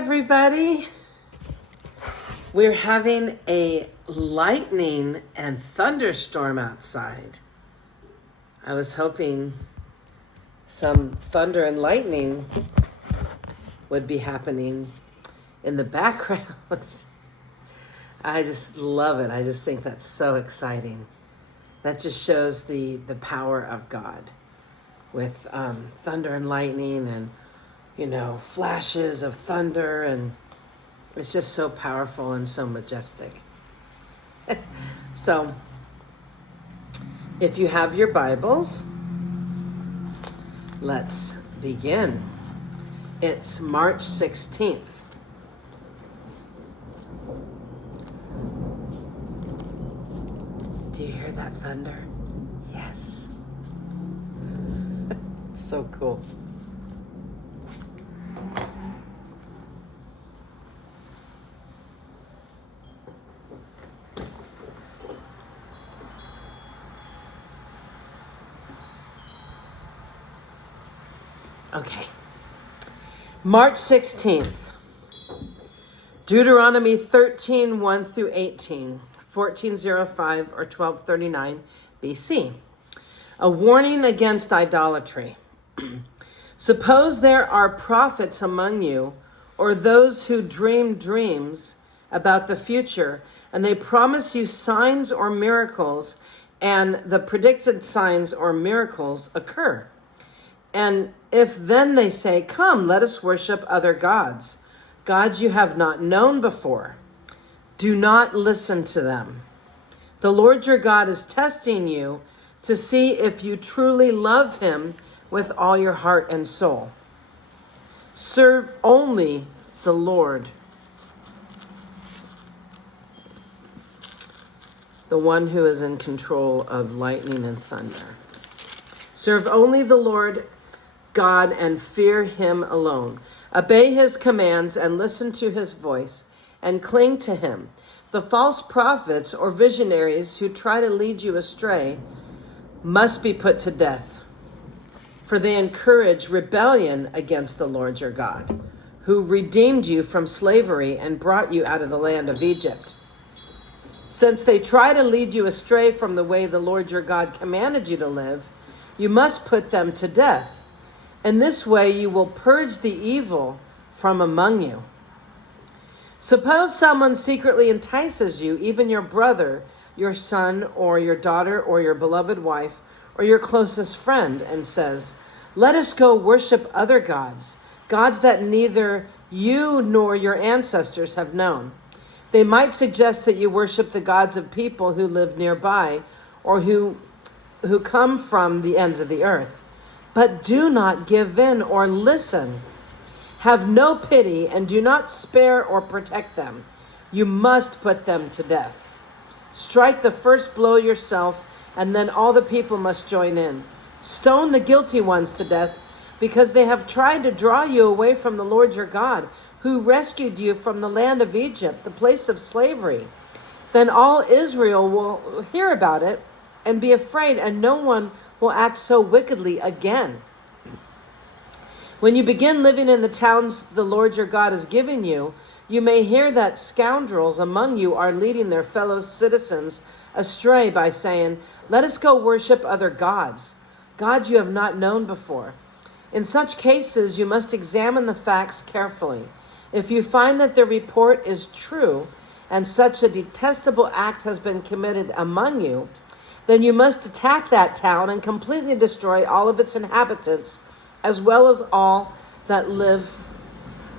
everybody. We're having a lightning and thunderstorm outside. I was hoping some thunder and lightning would be happening in the background. I just love it. I just think that's so exciting. That just shows the power of God with thunder and lightning and, flashes of thunder, and it's just so powerful and so majestic. So, if you have your Bibles, let's begin. It's March 16th. Do you hear that thunder? Yes. It's so cool. Okay. March 16th. Deuteronomy 13, 1 through 18, 1405 or 1239 BC. A warning against idolatry. Suppose there are prophets among you, or those who dream dreams about the future, and they promise you signs or miracles, and the predicted signs or miracles occur. And if then they say, "Come, let us worship other gods," gods you have not known before, do not listen to them. The Lord your God is testing you to see if you truly love him with all your heart and soul. Serve only the Lord, the one who is in control of lightning and thunder. Serve only the Lord God and fear him alone. Obey his commands and listen to his voice and cling to him. The false prophets or visionaries who try to lead you astray must be put to death, for they encourage rebellion against the Lord your God, who redeemed you from slavery and brought you out of the land of Egypt. Since they try to lead you astray from the way the Lord your God commanded you to live, you must put them to death. In this way you will purge the evil from among you. Suppose someone secretly entices you, even your brother, your son, or your daughter, or your beloved wife, or your closest friend, and says, "Let us go worship other gods, gods that neither you nor your ancestors have known." They might suggest that you worship the gods of people who live nearby, or who come from the ends of the earth. But do not give in or listen. Have no pity and do not spare or protect them. You must put them to death. Strike the first blow yourself, and then all the people must join in. Stone the guilty ones to death, because they have tried to draw you away from the Lord your God, who rescued you from the land of Egypt, the place of slavery. Then all Israel will hear about it and be afraid, and no one will act so wickedly again. When you begin living in the towns the Lord your God has given you, you may hear that scoundrels among you are leading their fellow citizens astray by saying, "Let us go worship other gods, gods you have not known before." In such cases, you must examine the facts carefully. If you find that the report is true and such a detestable act has been committed among you, then you must attack that town and completely destroy all of its inhabitants, as well as all that live,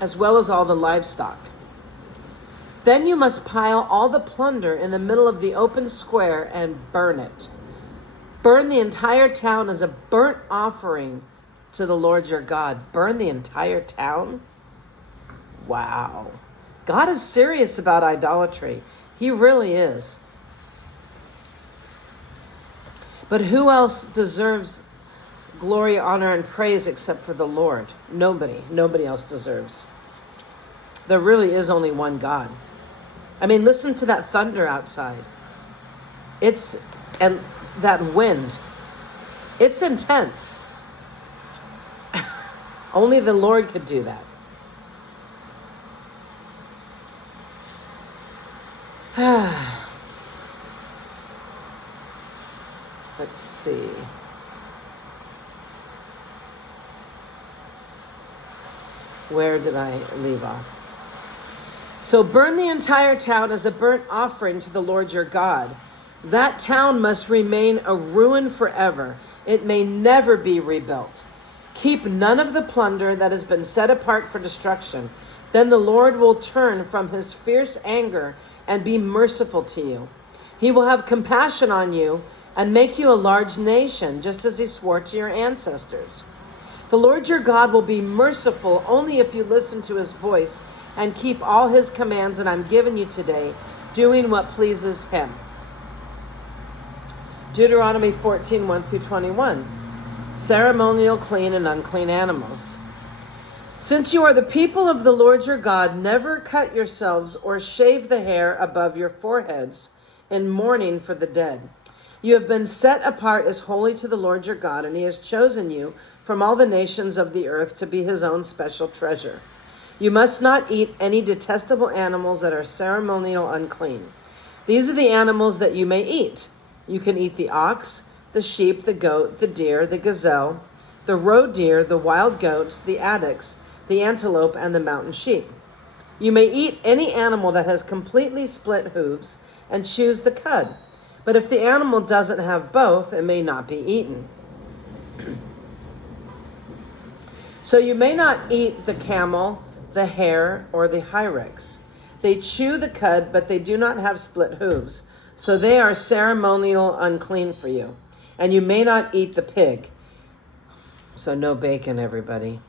as well as all the livestock. Then you must pile all the plunder in the middle of the open square and burn it. Burn the entire town as a burnt offering to the Lord your God. Burn the entire town? Wow. God is serious about idolatry. He really is. But who else deserves glory, honor, and praise except for the Lord? Nobody. Nobody else deserves. There really is only one God. I mean, listen to that thunder outside. And that wind. It's intense. Only the Lord could do that. Let's see. Where did I leave off? So burn the entire town as a burnt offering to the Lord your God. That town must remain a ruin forever. It may never be rebuilt. Keep none of the plunder that has been set apart for destruction. Then the Lord will turn from his fierce anger and be merciful to you. He will have compassion on you and make you a large nation, just as he swore to your ancestors. The Lord your God will be merciful only if you listen to his voice and keep all his commands that I'm giving you today, doing what pleases him. Deuteronomy 14, 1 through 21. Ceremonial clean and unclean animals. Since you are the people of the Lord your God, never cut yourselves or shave the hair above your foreheads in mourning for the dead. You have been set apart as holy to the Lord your God, and he has chosen you from all the nations of the earth to be his own special treasure. You must not eat any detestable animals that are ceremonial unclean. These are the animals that you may eat. You can eat the ox, the sheep, the goat, the deer, the gazelle, the roe deer, the wild goat, the addax, the antelope, and the mountain sheep. You may eat any animal that has completely split hooves and choose the cud. But if the animal doesn't have both, it may not be eaten. So you may not eat the camel, the hare, or the hyrax. They chew the cud, but they do not have split hooves. So they are ceremonial unclean for you. And you may not eat the pig. So no bacon, everybody.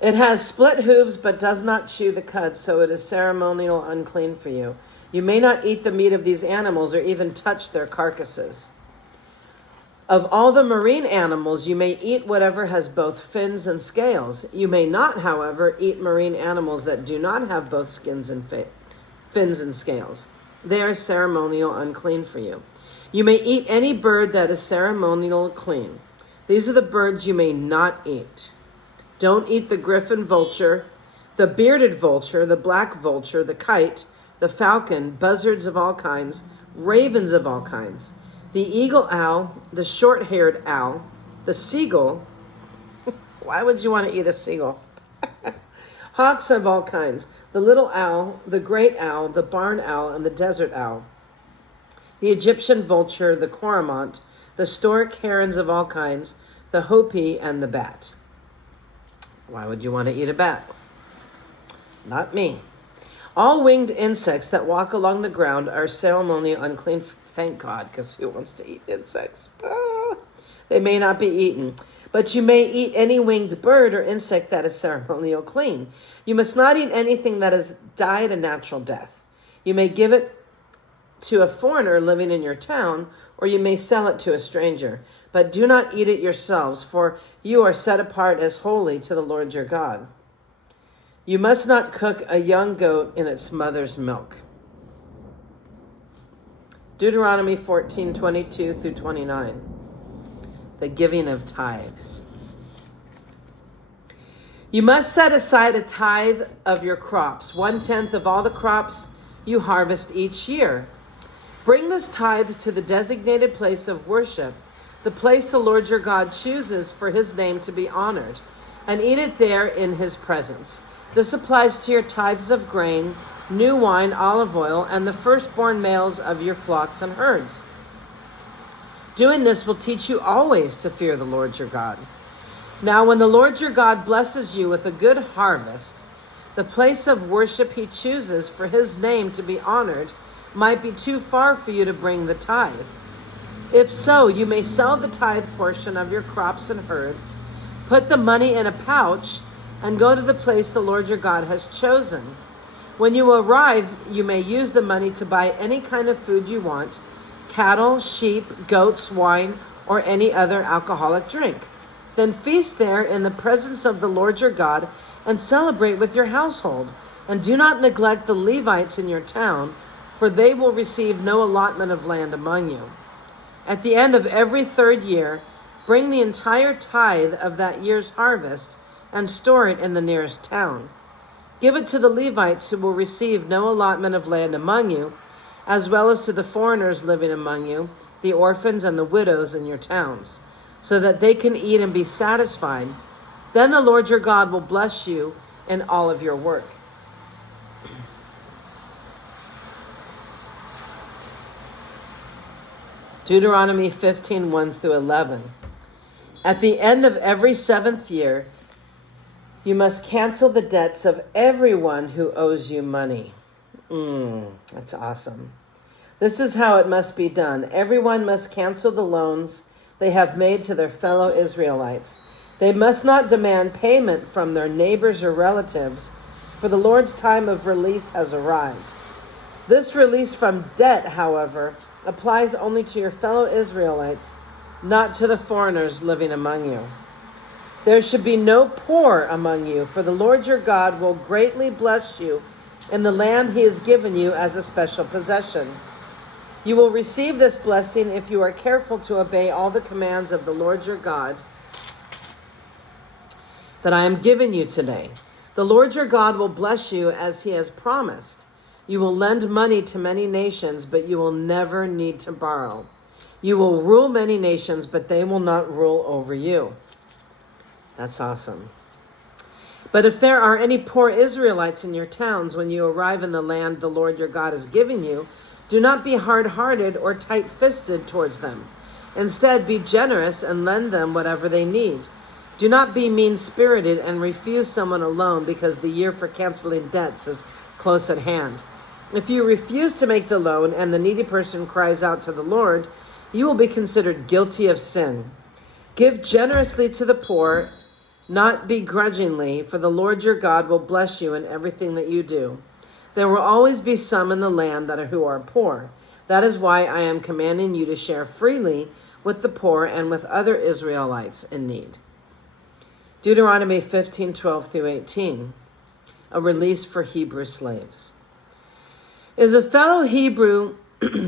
It has split hooves, but does not chew the cud, so it is ceremonial unclean for you. You may not eat the meat of these animals or even touch their carcasses. Of all the marine animals, you may eat whatever has both fins and scales. You may not, however, eat marine animals that do not have both skins and fins and scales. They are ceremonial unclean for you. You may eat any bird that is ceremonial clean. These are the birds you may not eat. Don't eat the griffin vulture, the bearded vulture, the black vulture, the kite, the falcon, buzzards of all kinds, ravens of all kinds, the eagle owl, the short-haired owl, the seagull. Why would you want to eat a seagull? Hawks of all kinds, the little owl, the great owl, the barn owl, and the desert owl, the Egyptian vulture, the cormorant, the stork herons of all kinds, the hopi, and the bat. Why would you want to eat a bat? Not me. All winged insects that walk along the ground are ceremonially unclean. Thank God, because who wants to eat insects? They may not be eaten. But you may eat any winged bird or insect that is ceremonial clean. You must not eat anything that has died a natural death. You may give it to a foreigner living in your town, or you may sell it to a stranger. But do not eat it yourselves, for you are set apart as holy to the Lord your God. You must not cook a young goat in its mother's milk. Deuteronomy 14, 22 through 29. The giving of tithes. You must set aside a tithe of your crops, 1/10 of all the crops you harvest each year. Bring this tithe to the designated place of worship, the place the Lord your God chooses for his name to be honored, and eat it there in his presence. This applies to your tithes of grain, new wine, olive oil, and the firstborn males of your flocks and herds. Doing this will teach you always to fear the Lord your God. Now, when the Lord your God blesses you with a good harvest, the place of worship he chooses for his name to be honored might be too far for you to bring the tithe. If so, you may sell the tithe portion of your crops and herds, put the money in a pouch, and go to the place the Lord your God has chosen. When you arrive, you may use the money to buy any kind of food you want, cattle, sheep, goats, wine, or any other alcoholic drink. Then feast there in the presence of the Lord your God and celebrate with your household. And do not neglect the Levites in your town, for they will receive no allotment of land among you. At the end of every third year, bring the entire tithe of that year's harvest and store it in the nearest town. Give it to the Levites, who will receive no allotment of land among you, as well as to the foreigners living among you, the orphans and the widows in your towns, so that they can eat and be satisfied. Then the Lord your God will bless you in all of your work. Deuteronomy 15, 1 through 11. At the end of every 7th year, you must cancel the debts of everyone who owes you money. That's awesome. This is how it must be done. Everyone must cancel the loans they have made to their fellow Israelites. They must not demand payment from their neighbors or relatives, for the Lord's time of release has arrived. This release from debt, however, applies only to your fellow Israelites, not to the foreigners living among you. There should be no poor among you, for the Lord your God will greatly bless you in the land he has given you as a special possession. You will receive this blessing if you are careful to obey all the commands of the Lord your God that I am giving you today. The Lord your God will bless you as he has promised. You will lend money to many nations, but you will never need to borrow. You will rule many nations, but they will not rule over you. That's awesome. But if there are any poor Israelites in your towns when you arrive in the land the Lord your God is giving you, do not be hard-hearted or tight-fisted towards them. Instead, be generous and lend them whatever they need. Do not be mean-spirited and refuse someone a loan because the year for canceling debts is close at hand. If you refuse to make the loan and the needy person cries out to the Lord, you will be considered guilty of sin. Give generously to the poor, not begrudgingly, for the Lord your God will bless you in everything that you do. There will always be some in the land who are poor. That is why I am commanding you to share freely with the poor and with other Israelites in need. Deuteronomy 15, 12 through 18. A release for Hebrew slaves. Is a fellow Hebrew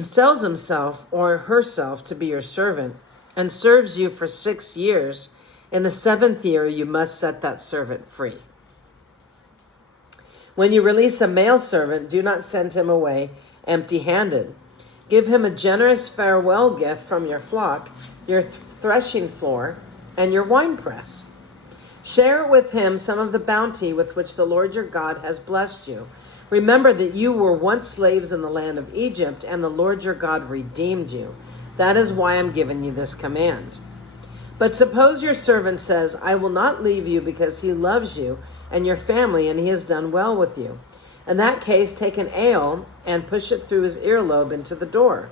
sells himself or herself to be your servant and serves you for 6 years, in the 7th year you must set that servant free. When you release a male servant, do not send him away empty-handed. Give him a generous farewell gift from your flock, your threshing floor, and your winepress. Share with him some of the bounty with which the Lord your God has blessed you. Remember that you were once slaves in the land of Egypt, and the Lord your God redeemed you. That is why I'm giving you this command. But suppose your servant says, I will not leave you because he loves you and your family, and he has done well with you. In that case, take an awl and push it through his earlobe into the door.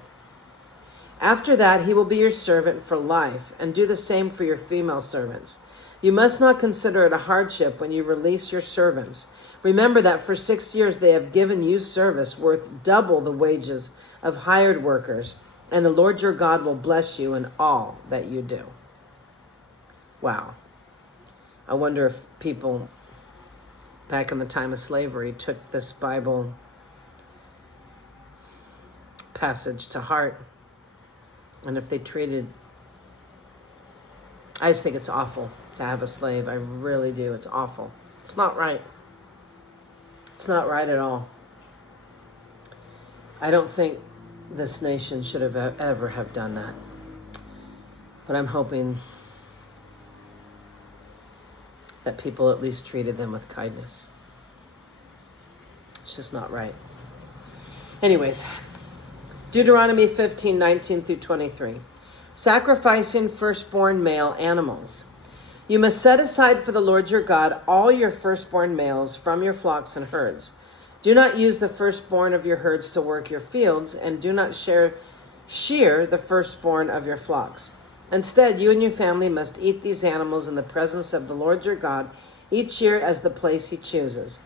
After that, he will be your servant for life, and do the same for your female servants. You must not consider it a hardship when you release your servants. Remember that for 6 years they have given you service worth double the wages of hired workers, and the Lord your God will bless you in all that you do. Wow. I wonder if people back in the time of slavery took this Bible passage to heart, and if they treated... I just think it's awful to have a slave. I really do. It's awful. It's not right. It's not right at all. I don't think this nation should have ever have done that. But I'm hoping that people at least treated them with kindness. It's just not right. Anyways, Deuteronomy 15, 19 through 23. Sacrificing firstborn male animals. You must set aside for the Lord your God all your firstborn males from your flocks and herds. Do not use the firstborn of your herds to work your fields, and do not shear the firstborn of your flocks. Instead, you and your family must eat these animals in the presence of the Lord your God each year as the place he chooses.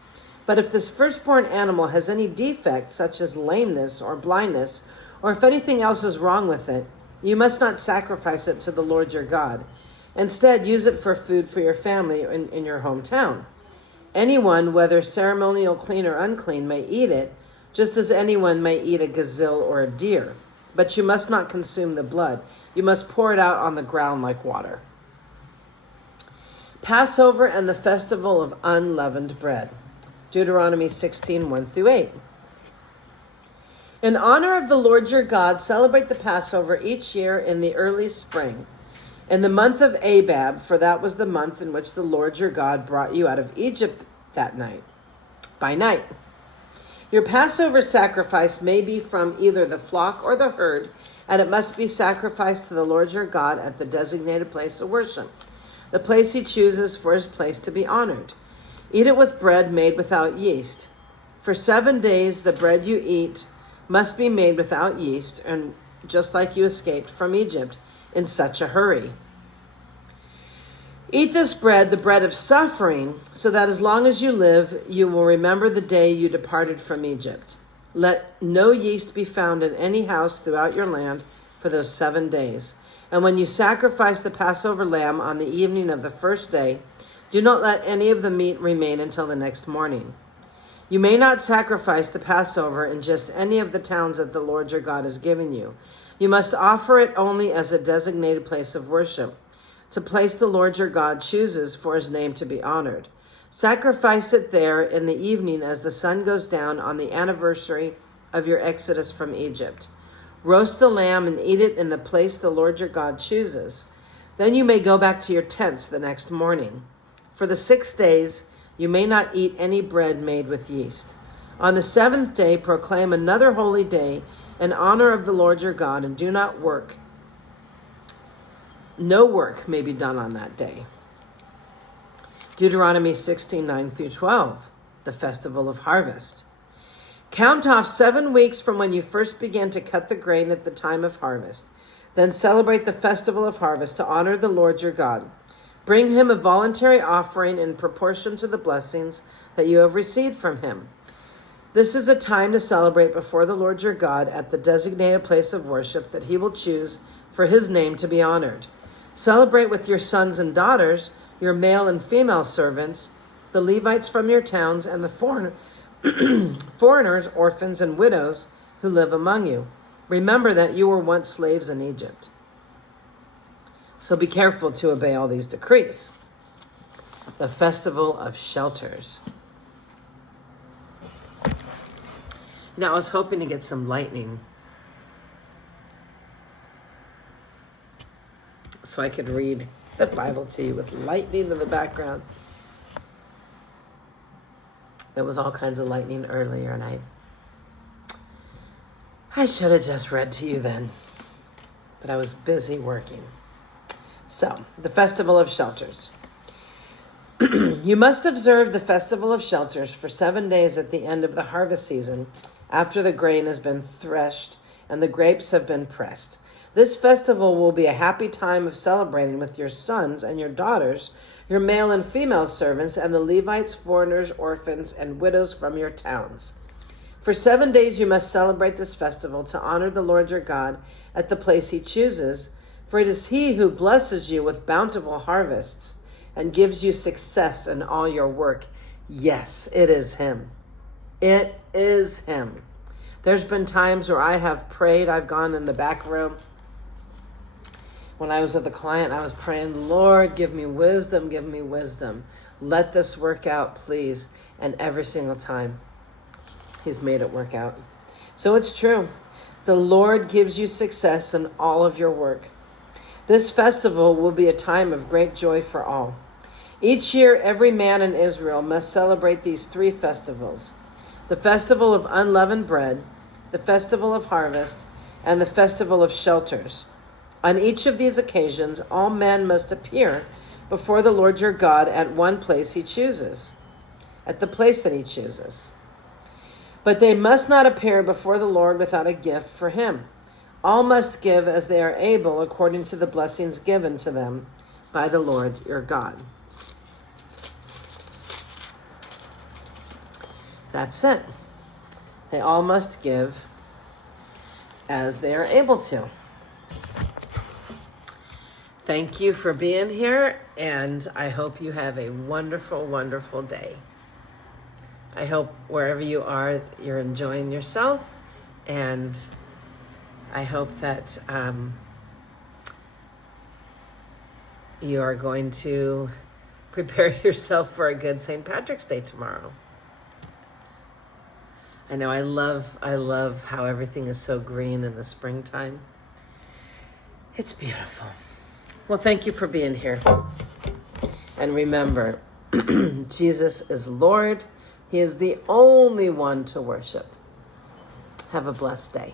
But if this firstborn animal has any defect, such as lameness or blindness, or if anything else is wrong with it, you must not sacrifice it to the Lord your God. Instead, use it for food for your family in your hometown. Anyone, whether ceremonial clean or unclean, may eat it, just as anyone may eat a gazelle or a deer. But you must not consume the blood. You must pour it out on the ground like water. Passover and the festival of unleavened bread. Deuteronomy 16, 1 through 8. In honor of the Lord your God, celebrate the Passover each year in the early spring, in the month of Abab, for that was the month in which the Lord your God brought you out of Egypt by night. Your Passover sacrifice may be from either the flock or the herd, and it must be sacrificed to the Lord your God at the designated place of worship, the place he chooses for his place to be honored. Eat it with bread made without yeast. For 7 days the bread you eat must be made without yeast, and just like you escaped from Egypt in such a hurry. Eat this bread, the bread of suffering, so that as long as you live, you will remember the day you departed from Egypt. Let no yeast be found in any house throughout your land for those 7 days. And when you sacrifice the Passover lamb on the evening of the first day, do not let any of the meat remain until the next morning. You may not sacrifice the Passover in just any of the towns that the Lord your God has given you. You must offer it only as a designated place of worship, to place the Lord your God chooses for his name to be honored. Sacrifice it there in the evening as the sun goes down on the anniversary of your exodus from Egypt. Roast the lamb and eat it in the place the Lord your God chooses. Then you may go back to your tents the next morning. For the 6 days, you may not eat any bread made with yeast. On the 7th day, proclaim another holy day in honor of the Lord your God, and do not work. No work may be done on that day. Deuteronomy 16, 9 through 12, the festival of harvest. Count off 7 weeks from when you first began to cut the grain at the time of harvest. Then celebrate the festival of harvest to honor the Lord your God. Bring him a voluntary offering in proportion to the blessings that you have received from him. This is a time to celebrate before the Lord your God at the designated place of worship that he will choose for his name to be honored. Celebrate with your sons and daughters, your male and female servants, the Levites from your towns, and the foreigners, orphans, and widows who live among you. Remember that you were once slaves in Egypt. So be careful to obey all these decrees. The Festival of Shelters. I was hoping to get some lightning so I could read the Bible to you with lightning in the background. There was all kinds of lightning earlier, and I should have just read to you then, but I was busy working. So, the Festival of Shelters. You must observe the Festival of Shelters for 7 days at the end of the harvest season, after the grain has been threshed and the grapes have been pressed. This festival will be a happy time of celebrating with your sons and your daughters, your male and female servants, and the Levites, foreigners, orphans, and widows from your towns. For 7 days you must celebrate this festival to honor the Lord your God at the place he chooses, for it is he who blesses you with bountiful harvests and gives you success in all your work. Yes, it is him. It is him. There's been times where I have prayed. I've gone in the back room. When I was with a client, I was praying, Lord, give me wisdom, give me wisdom. Let this work out, please. And every single time, he's made it work out. So it's true. The Lord gives you success in all of your work. This festival will be a time of great joy for all. Each year, every man in Israel must celebrate these 3 festivals: the festival of unleavened bread, the festival of harvest, and the festival of shelters. On each of these occasions, all men must appear before the Lord your God at one place he chooses, at the place that he chooses. But they must not appear before the Lord without a gift for him. All must give as they are able, according to the blessings given to them by the Lord your God. That's it. They all must give as they are able to. Thank you for being here, and I hope you have a wonderful, wonderful day. I hope wherever you are, you're enjoying yourself, and I hope that you are going to prepare yourself for a good St. Patrick's Day tomorrow. I know I love how everything is so green in the springtime. It's beautiful. Well, thank you for being here. And remember, Jesus is Lord. He is the only one to worship. Have a blessed day.